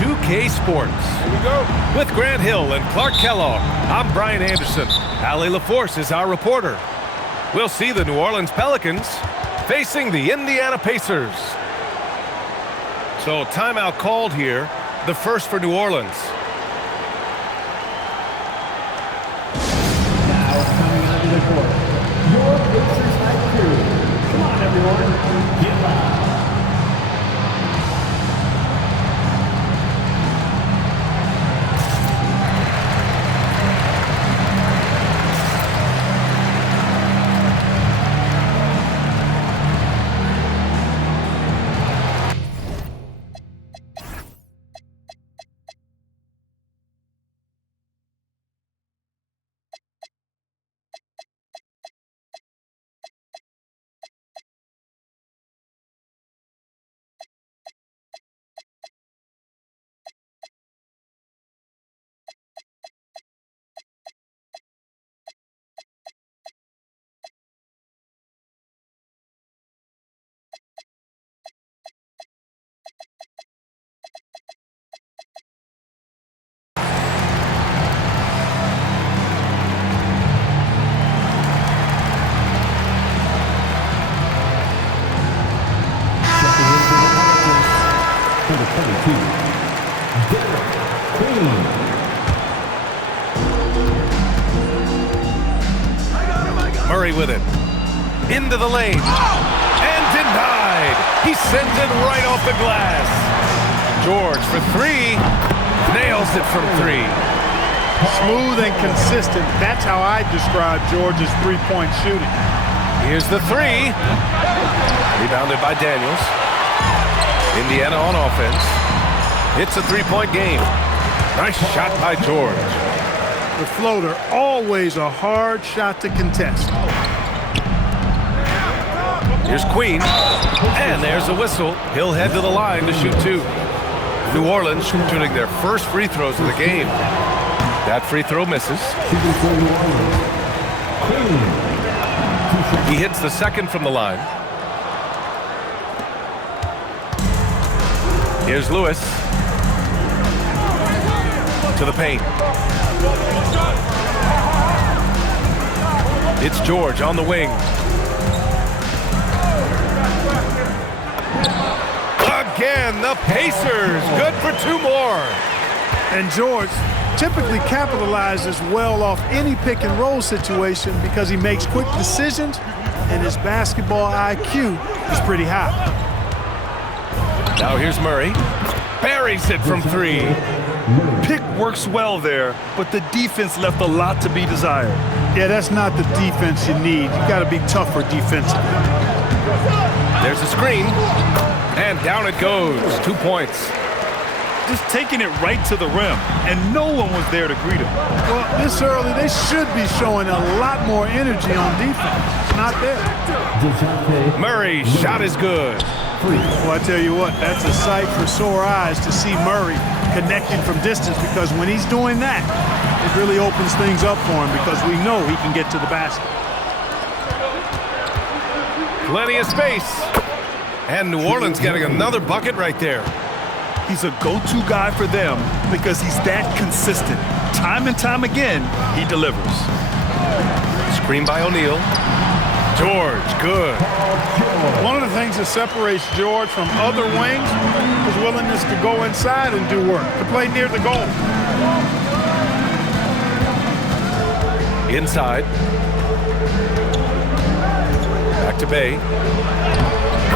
2K Sports. Here we go. With Grant Hill and Clark Kellogg, I'm Brian Anderson. Allie LaForce is our reporter. We'll see the New Orleans Pelicans facing the Indiana Pacers. So timeout called here, the first for New Orleans. Now coming onto the court, your Pacers IQ. Come on, everyone, get loud. Murray with it. Into the lane. And denied. He sends it right off the glass. George for three. Nails it from three. Smooth and consistent. That's how I describe George's three-point shooting. Here's the three. Rebounded by Daniels. Indiana on offense. It's a three-point game. Nice shot by George. The floater, always a hard shot to contest. Here's Queen. And there's a whistle. He'll head to the line to shoot two. New Orleans shooting their first free throws of the game. That free throw misses. He hits the second from the line. Here's Lewis. To the paint. It's George on the wing. Again, the Pacers. Good for two more. And George typically capitalizes well off any pick and roll situation because he makes quick decisions and his basketball IQ is pretty high. Now here's Murray. Buries it from three. Pick works well there, but the defense left a lot to be desired. Yeah, that's not the defense you need. You got to be tougher defensively. There's a screen. And down it goes. 2 points. Just taking it right to the rim, and no one was there to greet him. Well, this early, they should be showing a lot more energy on defense. It's not there. Murray's shot is good. Well, I tell you what, that's a sight for sore eyes to see Murray connecting from distance, because when he's doing that, it really opens things up for him because we know he can get to the basket. Plenty of space. And New Orleans getting another bucket right there. He's a go-to guy for them because he's that consistent. Time and time again, he delivers. Screen by O'Neal. George, good. One of the things that separates George from other wings is willingness to go inside and do work, to play near the goal. Inside. Back to Bay.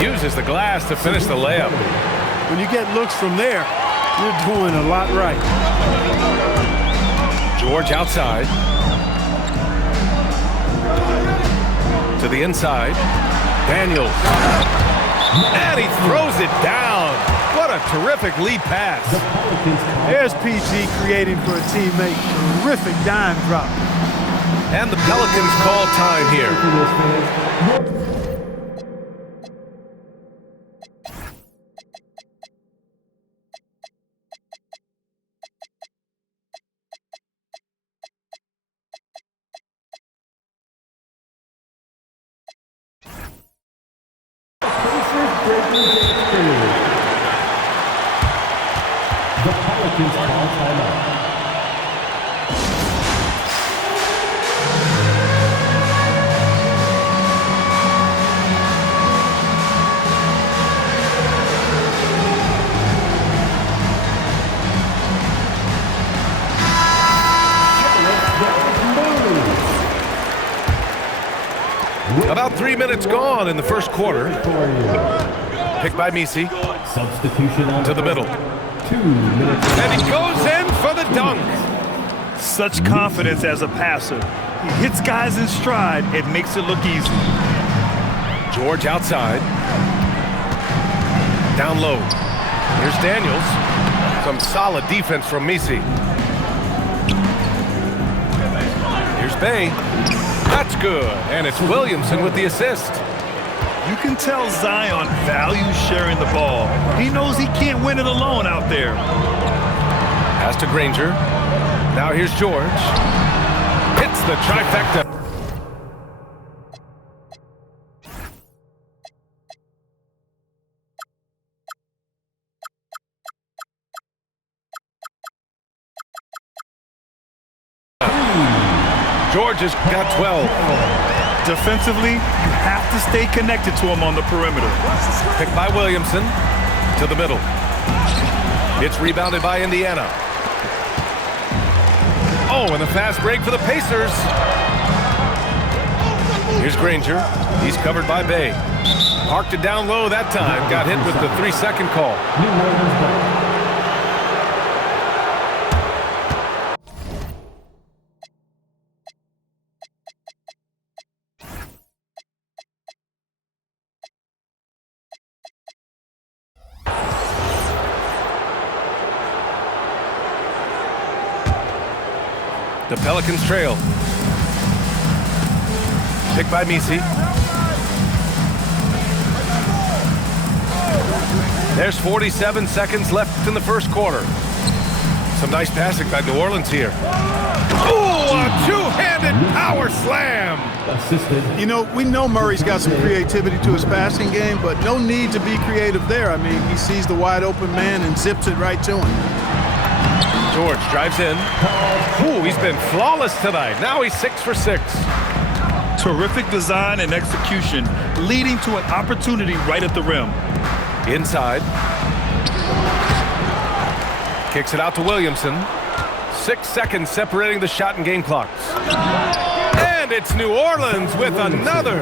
Uses the glass to finish the layup. When you get looks from there, you're doing a lot right. George outside. To the inside. Daniels. And he throws it down. What a terrific lead pass. There's PG creating for a teammate. Terrific dime drop. And the Pelicans call time here. The Pelicans call timeout. About 3 minutes gone in the first quarter. Picked by Misi. Substitution on to the middle. 2 minutes. And he goes in for the dunk. Such confidence as a passer. He hits guys in stride. It makes it look easy. George outside. Down low. Here's Daniels. Some solid defense from Misi. Here's Bay. That's good. And it's Williamson with the assist. You can tell Zion values sharing the ball. He knows he can't win it alone out there. Pass to Granger. Now here's George. Hits the trifecta. George has got 12. Defensively, you have to stay connected to him on the perimeter. Picked by Williamson to the middle. It's rebounded by Indiana. Oh, and the fast break for the Pacers. Here's Granger. He's covered by Bay. Parked it down low that time. Got hit with the 3-second call. New Orleans ball. The Pelicans trail. Picked by Misi. There's 47 seconds left in the first quarter. Some nice passing by New Orleans here. Oh, a two-handed power slam. Assisted. You know, we know Murray's got some creativity to his passing game, but no need to be creative there. I mean, he sees the wide open man and zips it right to him. George drives in. Ooh, he's been flawless tonight. Now he's 6 for 6. Terrific design and execution, leading to an opportunity right at the rim. Inside. Kicks it out to Williamson. 6 seconds separating the shot and game clocks. And it's New Orleans with another.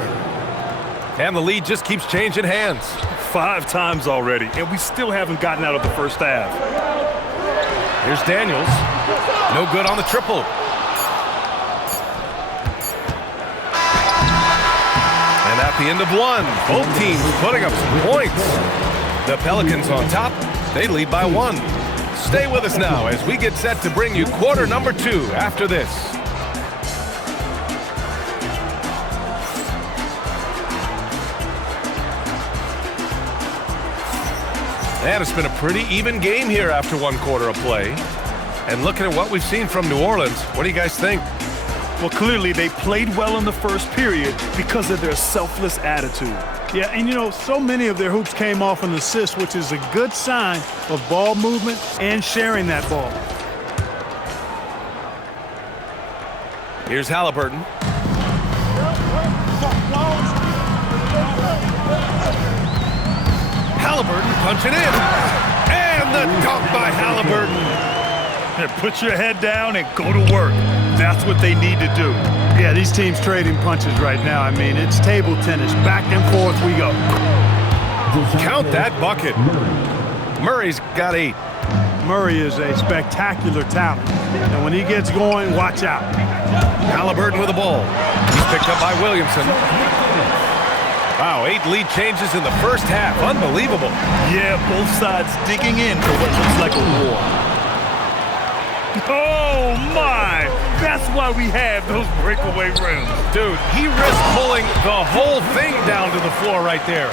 And the lead just keeps changing hands. 5 times already, and we still haven't gotten out of the first half. Here's Daniels. No good on the triple. And at the end of one, both teams putting up some points. The Pelicans on top. They lead by 1. Stay with us now as we get set to bring you quarter number 2 after this. And it's been a pretty even game here after 1 quarter of play. And looking at what we've seen from New Orleans, what do you guys think? Well, clearly they played well in the first period because of their selfless attitude. Yeah, and you know, so many of their hoops came off an assist, which is a good sign of ball movement and sharing that ball. Here's Halliburton. Halliburton punching in. And the dunk by Halliburton. And put your head down and go to work. That's what they need to do. Yeah, these teams trading punches right now. I mean, it's table tennis. Back and forth we go. Count that bucket. Murray's got 8. Murray is a spectacular talent. And when he gets going, watch out. Halliburton with the ball. He's picked up by Williamson. Wow, 8 lead changes in the first half. Unbelievable. Yeah, both sides digging in for what looks like a war. Oh, my! That's why we have those breakaway rims. Dude, he risked pulling the whole thing down to the floor right there.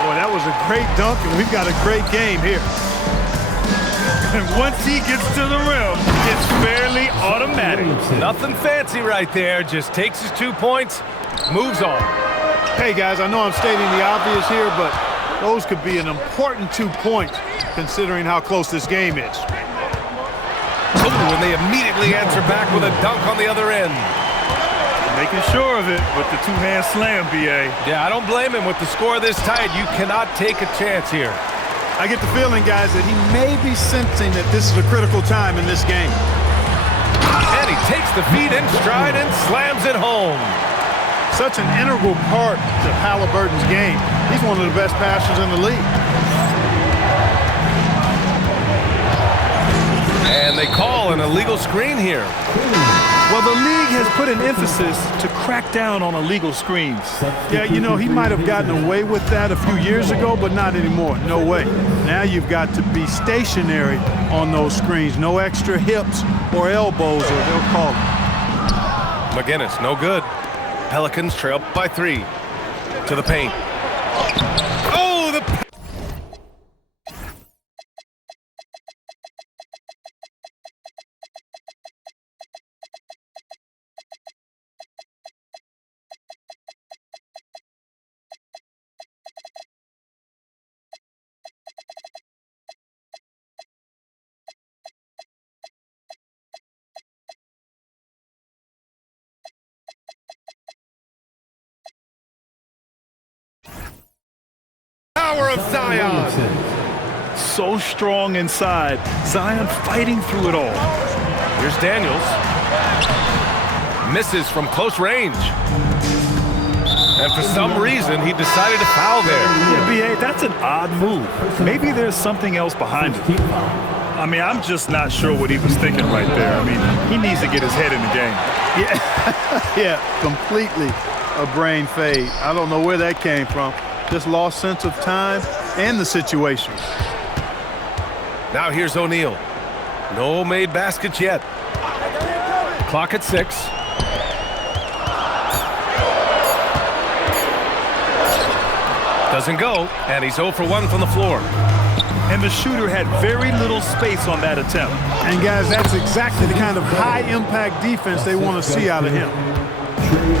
Boy, that was a great dunk, and we've got a great game here. And once he gets to the rim, it's fairly automatic. Nothing fancy right there. Just takes his 2 points, moves on. Hey, guys, I know I'm stating the obvious here, but those could be an important 2 points. considering how close this game is. Oh, and they immediately answer back with a dunk on the other end. Making sure of it with the two-hand slam, B.A. Yeah, I don't blame him. With the score this tight, you cannot take a chance here. I get the feeling, guys, that he may be sensing that this is a critical time in this game. And he takes the feet in stride and slams it home. Such an integral part to Halliburton's game. He's one of the best passers in the league. And they call an illegal screen here. Well, the league has put an emphasis to crack down on illegal screens. Yeah, you know, he might have gotten away with that a few years ago, but not anymore. No way. Now you've got to be stationary on those screens. No extra hips or elbows, or they'll call it. McGinnis, no good. Pelicans trail by 3. To the paint. Oh, the... Power of Zion. So strong inside. Zion fighting through it all. Here's Daniels. Misses from close range. And for some reason, he decided to foul there. Yeah, B.A., that's an odd move. Maybe there's something else behind it. I mean, I'm just not sure what he was thinking right there. I mean, he needs to get his head in the game. Yeah, yeah, completely a brain fade. I don't know where that came from. Just lost sense of time and the situation. Now here's O'Neal. No made baskets yet. Clock at 6. Doesn't go, and he's 0 for 1 from the floor. And the shooter had very little space on that attempt. And guys, that's exactly the kind of high-impact defense they want to see out of him.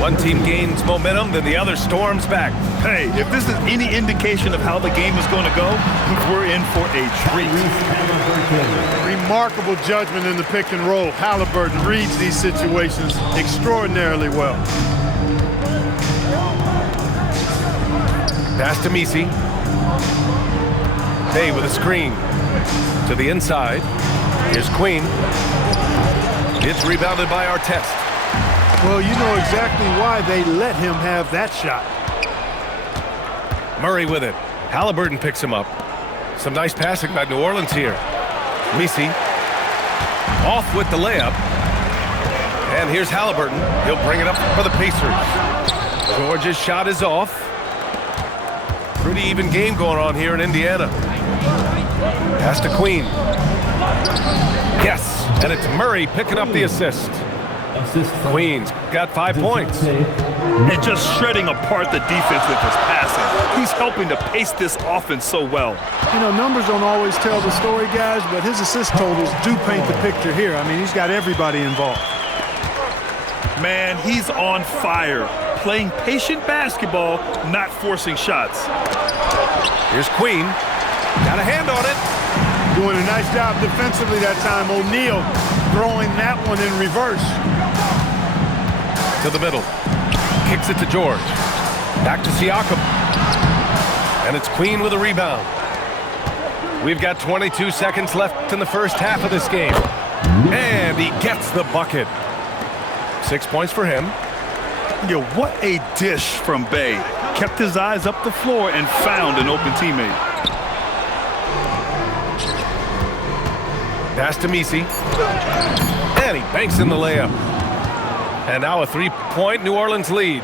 One team gains momentum, then the other storms back. Hey, if this is any indication of how the game is going to go, we're in for a treat. Remarkable judgment in the pick and roll. Halliburton reads these situations extraordinarily well. Pass to Misi. Day with a screen. To the inside. Here's Queen. It's rebounded by Artest. Well, you know exactly why they let him have that shot. Murray with it. Halliburton picks him up. Some nice passing by New Orleans here. Misi. Off with the layup. And here's Halliburton. He'll bring it up for the Pacers. George's shot is off. Pretty even game going on here in Indiana. Pass to Queen. Yes, and it's Murray picking up the assist. Queen's got 5 points. And just shredding apart the defense with his passing. He's helping to pace this offense so well. You know, numbers don't always tell the story, guys, but his assist totals do paint the picture here. I mean, he's got everybody involved. Man, he's on fire. Playing patient basketball, not forcing shots. Here's Queen. Got a hand on it. Doing a nice job defensively that time. O'Neal throwing that one in reverse. To the middle. Kicks it to George. Back to Siakam. And it's Queen with a rebound. We've got 22 seconds left in the first half of this game. And he gets the bucket. 6 points for him. Yeah, what a dish from Bay. Kept his eyes up the floor and found an open teammate. Pass to Misi. And he banks in the layup. And now a 3-point New Orleans lead.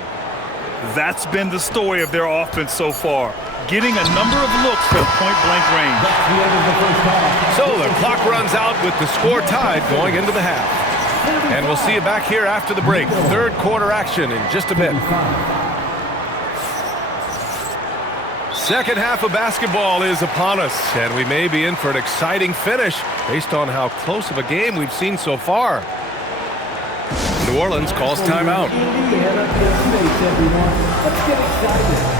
That's been the story of their offense so far. Getting a number of looks from point-blank range. So the clock runs out with the score tied going into the half. And we'll see you back here after the break. Third quarter action in just a bit. Second half of basketball is upon us, and we may be in for an exciting finish based on how close of a game we've seen so far. New Orleans calls timeout. Let's get excited.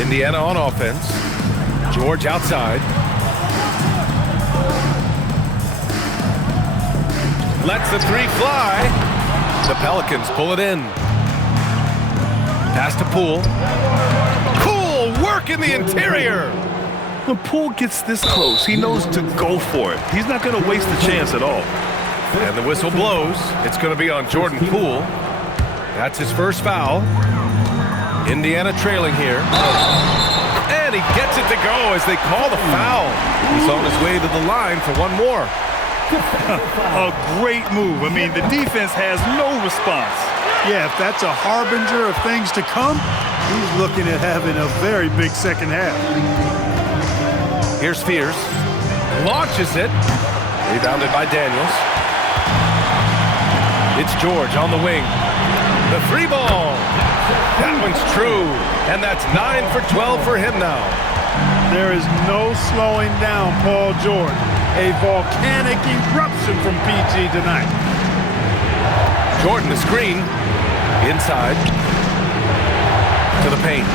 Indiana on offense. George outside. Lets the three fly. The Pelicans pull it in. Pass to Poole. Cool work in the interior. When Poole gets this close, he knows to go for it. He's not going to waste the chance at all. And the whistle blows. It's going to be on Jordan Poole. That's his first foul. Indiana trailing here. And he gets it to go as they call the foul. He's on his way to the line for one more. A great move. I mean, the defense has no response. Yeah, if that's a harbinger of things to come, he's looking at having a very big second half. Here's Fears. Launches it. Rebounded by Daniels. It's George on the wing. The three ball. That one's true. And that's 9 for 12 for him now. There is no slowing down Paul George. A volcanic eruption from PG tonight. Jordan the screen. Inside. To the paint.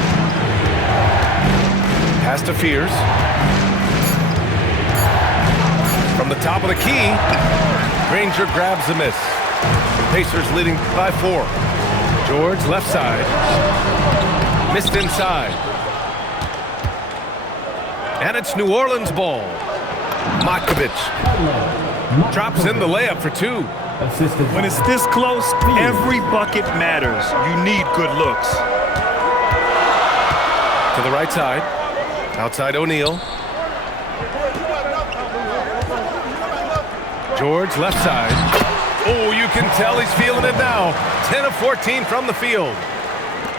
Pass to Fears. From the top of the key, Granger grabs the miss. Pacers leading by 4. George left side. Missed inside. And it's New Orleans ball. Makovich drops in the layup for 2. When it's this close, every bucket matters. You need good looks. To the right side. Outside O'Neal. George left side. Oh, you can tell he's feeling it now. 10 of 14 from the field.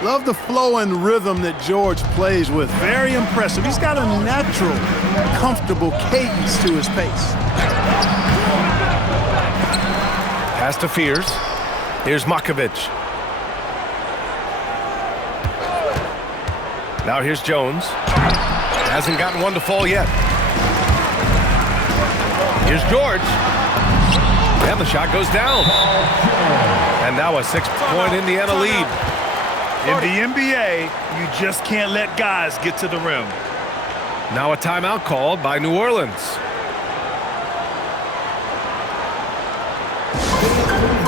Love the flow and rhythm that George plays with. Very impressive. He's got a natural, comfortable cadence to his pace. Pass to Fears. Here's Makovich. Now here's Jones. Hasn't gotten one to fall yet. Here's George. And the shot goes down. And now a 6-point Indiana lead. In the NBA, you just can't let guys get to the rim. Now a timeout called by New Orleans.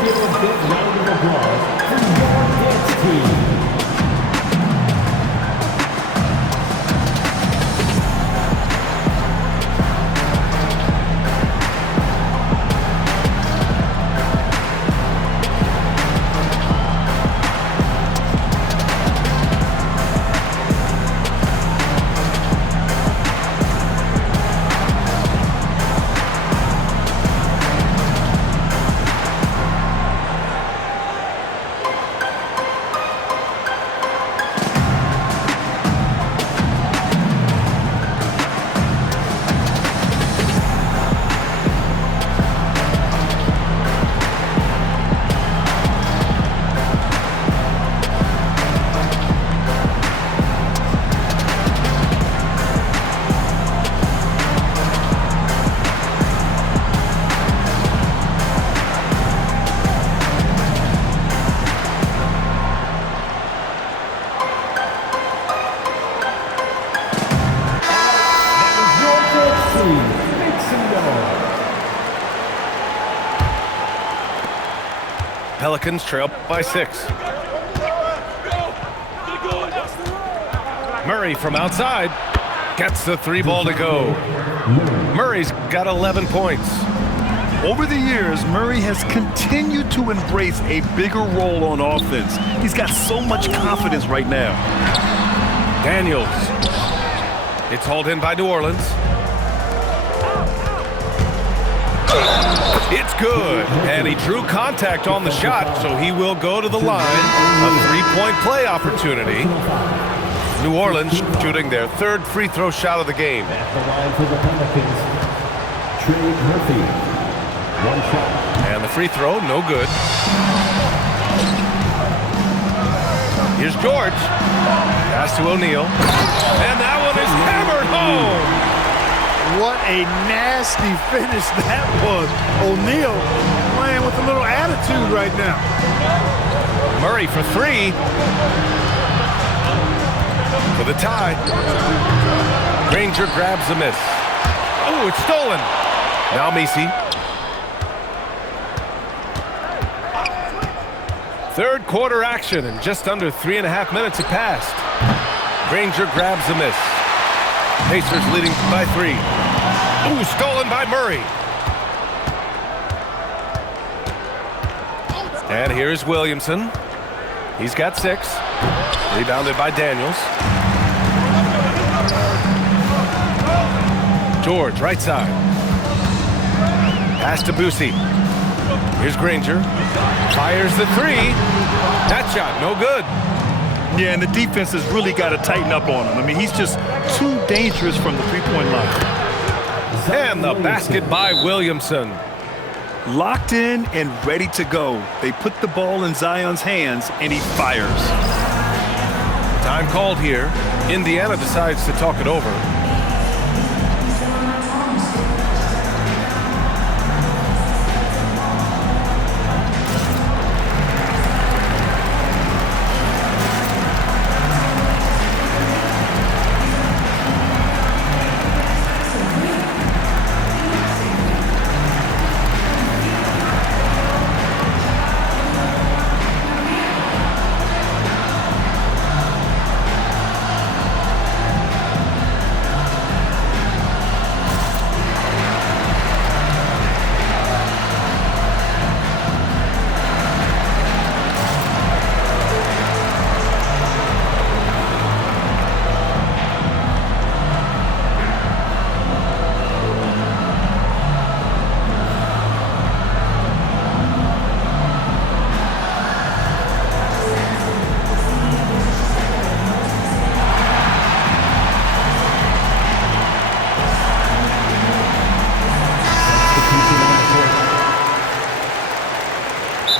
Give a big round of applause for your dance team. Pelicans trail by 6. Murray from outside gets the 3 ball to go. Murray's got 11 points. Over the years, Murray has continued to embrace a bigger role on offense. He's got so much confidence right now. Daniels. It's hauled in by New Orleans. It's good, and he drew contact on the shot, so he will go to the line. A 3-point play opportunity. New Orleans shooting their 3rd free throw shot of the game. At the line for the Pelicans, Trey Murphy. 1 shot. And the free throw, no good. Here's George. Pass to O'Neal. And that one is hammered home. What a nasty finish that was. O'Neal playing with a little attitude right now. Murray for 3. For the tie. Granger grabs the miss. Oh, it's stolen. Now Messi. Third quarter action, and just under 3.5 minutes have passed. Granger grabs the miss. Pacers leading by 3. Ooh, stolen by Murray. And here's Williamson. He's got 6. Rebounded by Daniels. George, right side. Pass to Boosie. Here's Granger. Fires the 3. That shot, no good. Yeah, and the defense has really got to tighten up on him. I mean, he's just too dangerous from the three-point line. And the basket by Williamson. Locked in and ready to go. They put the ball in Zion's hands, and he fires. Time called here. Indiana decides to talk it over.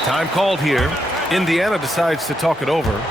Time called here. Indiana decides to talk it over.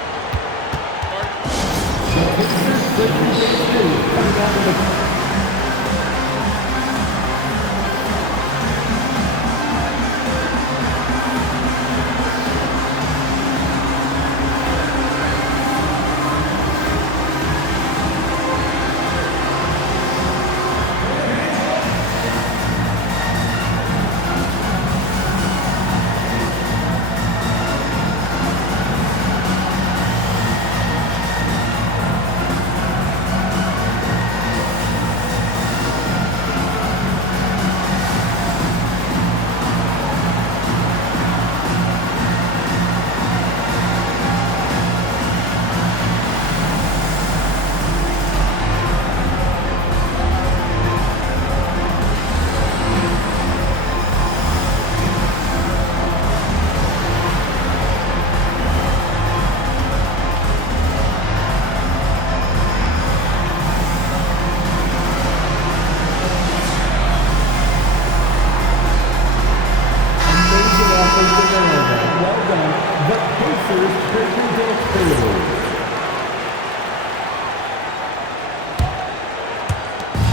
Well done. The Pacers taking the field.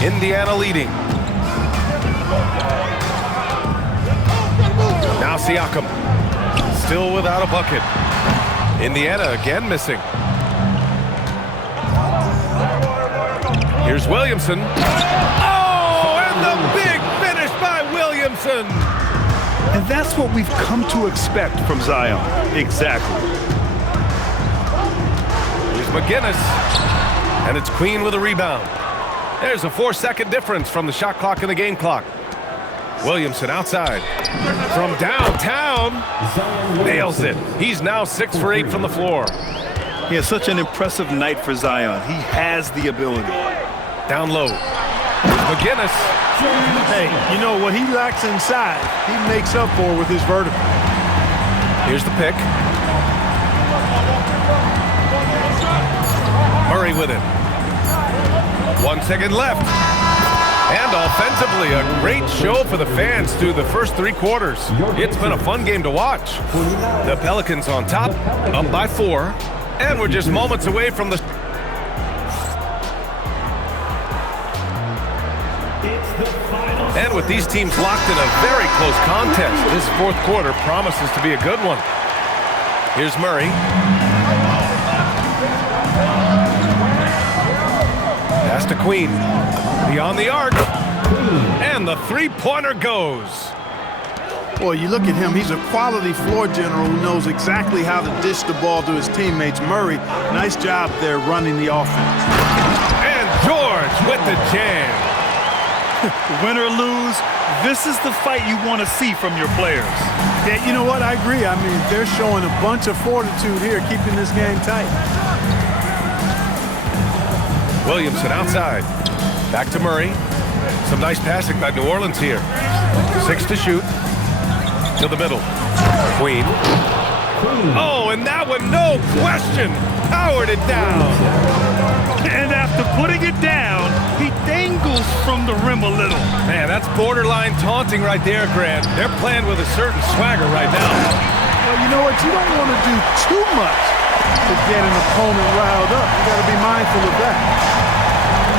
Indiana leading. Now Siakam. Still without a bucket. Indiana again missing. Here's Williamson. Oh, and the big finish by Williamson. And that's what we've come to expect from Zion. Exactly. Here's McGinnis. And it's Queen with a rebound. There's a 4-second difference from the shot clock and the game clock. Williamson outside. From downtown. Nails it. He's now 6 for 8 from the floor. He has such an impressive night for Zion. He has the ability. Down low. McGinnis. Hey, you know what he lacks inside, he makes up for with his vertical. Here's the pick. Murray with it. 1 second left. And offensively, a great show for the fans through the first 3 quarters. It's been a fun game to watch. The Pelicans on top, up by 4. And we're just moments away from the... And with these teams locked in a very close contest, this 4th quarter promises to be a good one. Here's Murray. Pass to Queen. Beyond the arc. And the three-pointer goes. Boy, you look at him, he's a quality floor general who knows exactly how to dish the ball to his teammates. Murray, nice job there running the offense. And George with the jam. Win or lose, this is the fight you want to see from your players. Yeah, you know what? I agree. I mean, they're showing a bunch of fortitude here, keeping this game tight. Williamson outside. Back to Murray. Some nice passing by New Orleans here. 6 to shoot. To the middle. Queen. Oh, and that one, no question, powered it down. And after putting it down, he dangles from the rim a little. Man, that's borderline taunting right there, Grant. They're playing with a certain swagger right now. Well, you know what? You don't want to do too much to get an opponent riled up. You got to be mindful of that.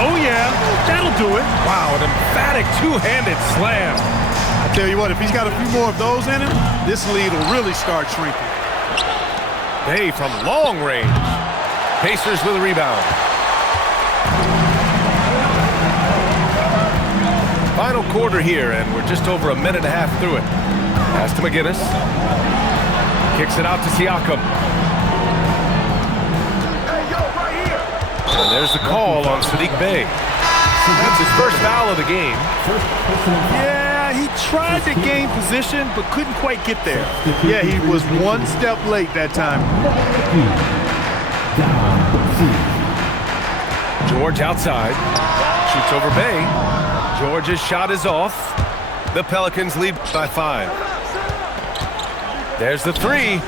Oh, yeah, that'll do it. Wow, an emphatic two-handed slam. I tell you what, if he's got a few more of those in him, this lead will really start shrinking. Bay from long range. Pacers with a rebound. Final quarter here, and we're just over a minute and a half through it. Pass to McGinnis. Kicks it out to Siakam. And there's the call on Sadiq Bey. That's his first foul of the game. Yeah, he tried to gain position, but couldn't quite get there. Yeah, he was one step late that time. George outside. Shoots over Bey. George's shot is off. The Pelicans lead by 5. There's the three.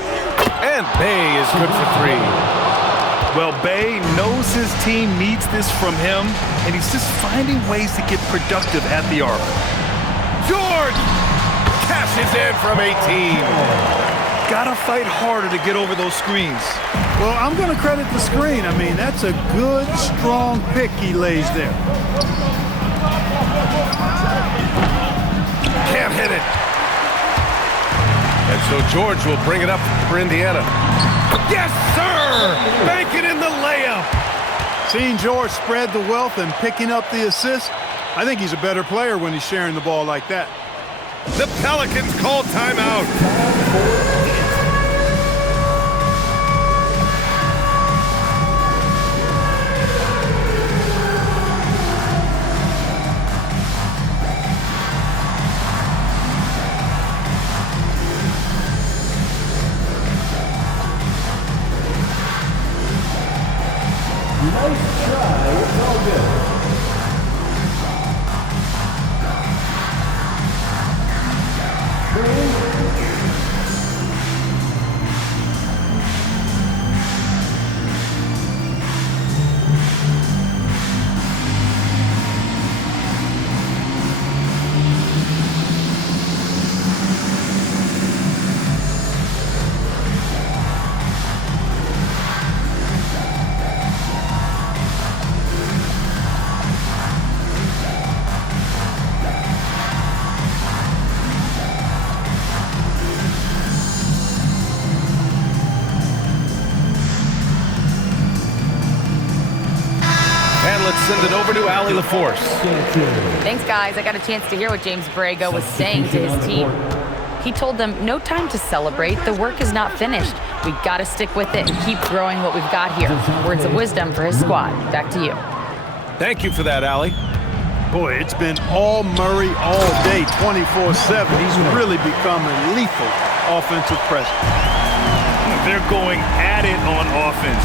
And Bey is good for 3. Well, Bey knows his team needs this from him, and he's just finding ways to get productive at the arc. George cashes in from 18. Gotta fight harder to get over those screens. Well, I'm going to credit the screen. I mean, that's a good, strong pick he lays there. Can't hit it. And so George will bring it up for Indiana. Yes, sir! Banking in the layup. Seeing George spread the wealth and picking up the assist, I think he's a better player when he's sharing the ball like that. The Pelicans call timeout. Nice try. It's all good. Send it over to Allie LaForce. Thanks, guys. I got a chance to hear what James Borrego was saying to his team. He told them, no time to celebrate. The work is not finished. We've got to stick with it and keep growing what we've got here. Words of wisdom for his squad. Back to you. Thank you for that, Allie. Boy, it's been all Murray all day, 24/7. He's really become a lethal offensive presence. They're going at it on offense.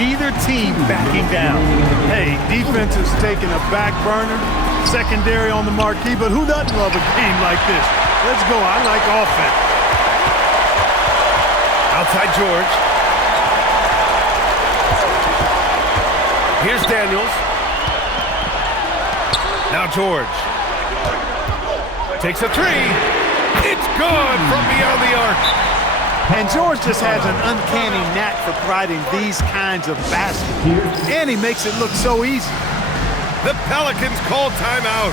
Neither team backing down. Hey, defense is taking a back burner, secondary on the marquee, but who doesn't love a game like this? Let's go. I like offense. Outside George. Here's Daniels. Now George. Takes a three. It's good from beyond the arc. And George just has an uncanny knack for providing these kinds of baskets. And he makes it look so easy. The Pelicans call timeout.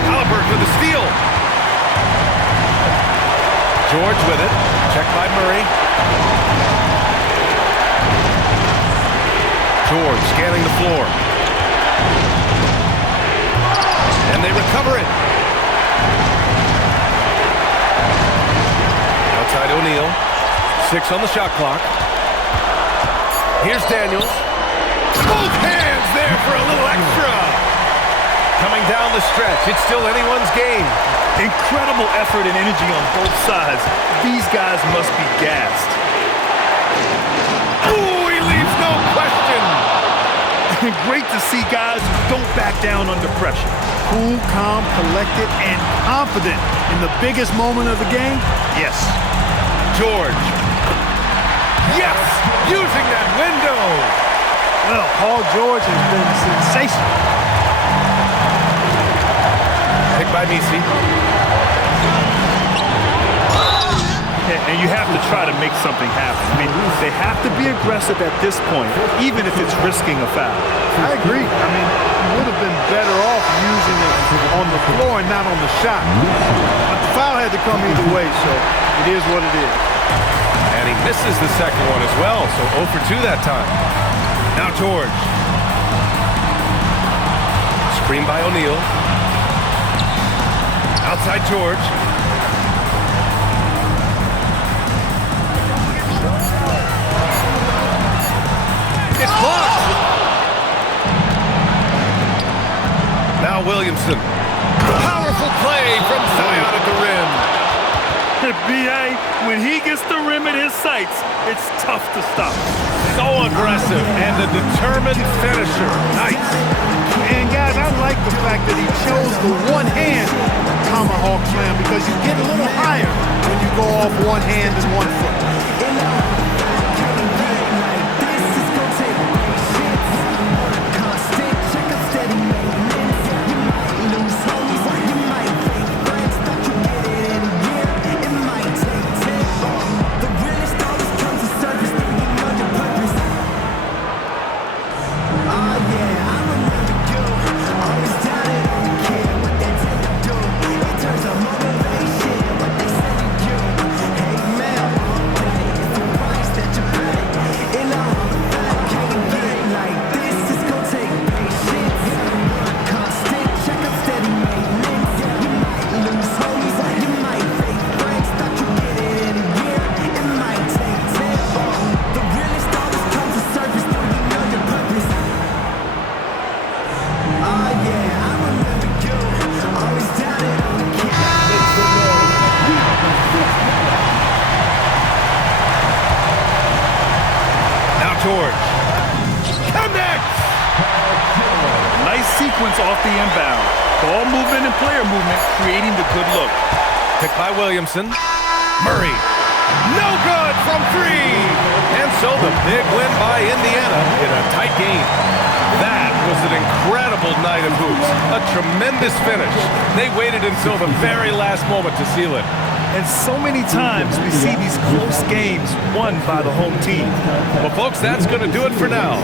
Halliburton with the steal. George with it. Checked by Murray. George scanning the floor. And they recover it. Outside O'Neal. 6 on the shot clock. Here's Daniels. Both hands there for a little extra. Coming down the stretch. It's still anyone's game. Incredible effort and energy on both sides. These guys must be gassed. Ooh, he leaves no question. Great to see guys who don't back down under pressure. Cool, calm, collected, and confident in the biggest moment of the game? Yes. George. Yes! Using that window. Well, Paul George has been sensational. Picked by Misi. And you have to try to make something happen. I mean, they have to be aggressive at this point, even if it's risking a foul. I agree. I mean, you would have been better off using it on the floor and not on the shot. But the foul had to come either way, so it is what it is. And he misses the second one as well, so 0 for 2 that time. Now George. Screen by O'Neal. Outside George. It's blocked. Now Williamson. Powerful play from Zion at the rim. B.A., when he gets the rim in his sights, it's tough to stop. So aggressive and a determined finisher. Nice. And guys, I like the fact that he chose the one-hand tomahawk slam because you get a little higher when you go off one hand and 1 foot. George. Connects! Nice sequence off the inbound. Ball movement and player movement creating the good look. Picked by Williamson. Murray. No good from 3! And so the big win by Indiana in a tight game. That was an incredible night of hoops. A tremendous finish. They waited until the very last moment to seal it. And so many times we see these close games won by the home team. Well, folks, that's going to do it for now.